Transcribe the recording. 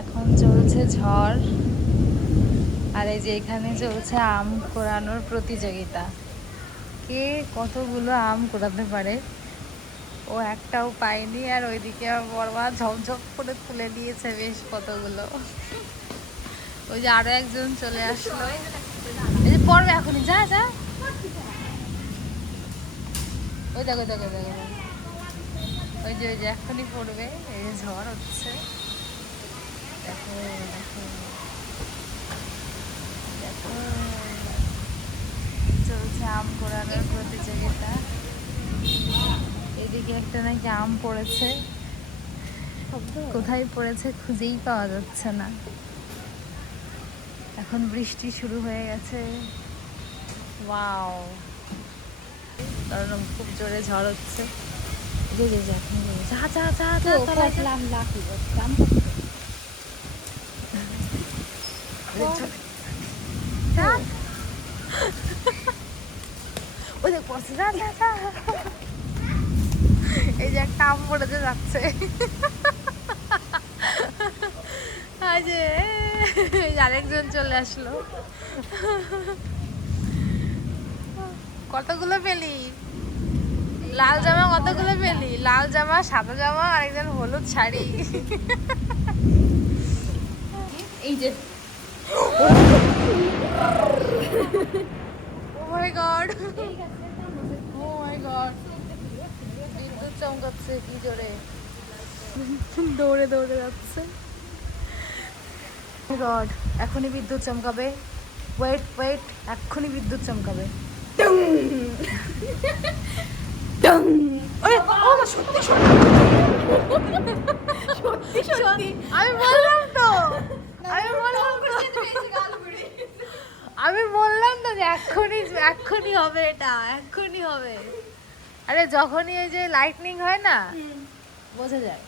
এখন চলছে ঝড়, আর এই যে এখানে চলছে আম কোড়ানোর প্রতিযোগিতা। কে কতগুলো আম কোড়াতে পারে। ও একটাও পায়নি, আর ওইদিকে আমার বড়মা ঝপঝপ করে তুলে নিয়েছে বেশ কতগুলো। ওই যে আরো একজন চলে আসলো, এই যে পড়বে এখনই, যা যা। ওই দেখো দেখো দেখো, ওই যে এখনই পড়বে। এই যে ঝড় হচ্ছে, দেখো দেখো দেখো, চলছে আম কোড়ানোর প্রতিযোগিতা। এদিকে একটা নাকি আম পড়েছে, কোথায় পড়েছে খুঁজেই পাওয়া যাচ্ছে না। এখন বৃষ্টি শুরু হয়ে গেছে। ওয়াও, কারণ খুব জোরে ঝড় হচ্ছে। যা যা যা যা তলায় যা। ওই দেখ পড়ছে, যা যা যা। এই যে একটা আম পড়েতে যাচ্ছে। এই যে আরেকজন চলে আসলো। কতগুলো পেলি? লাল জামা কতগুলো পেলি? লাল জামা, সাদা জামা, আরেকজন হলুদ শাড়ি। এই যে ও মাই গড, ও মাই গড, বিদ্যুৎ চমকাচ্ছে কি জোরে, দৌড়ে দৌড়ে যাচ্ছে। গড, এখনই বিদ্যুৎ চমকাবে। ওয়েট ওয়েট, এক্ষুনি বিদ্যুৎ চমকাবে। আমি বললাম তো, আমি বললাম তো যে এক্ষুনি এক্ষুনি হবে, এটা এক্ষুনি হবে। আরে যখনই ওই যে লাইটনিং হয় না, বোঝা যায়।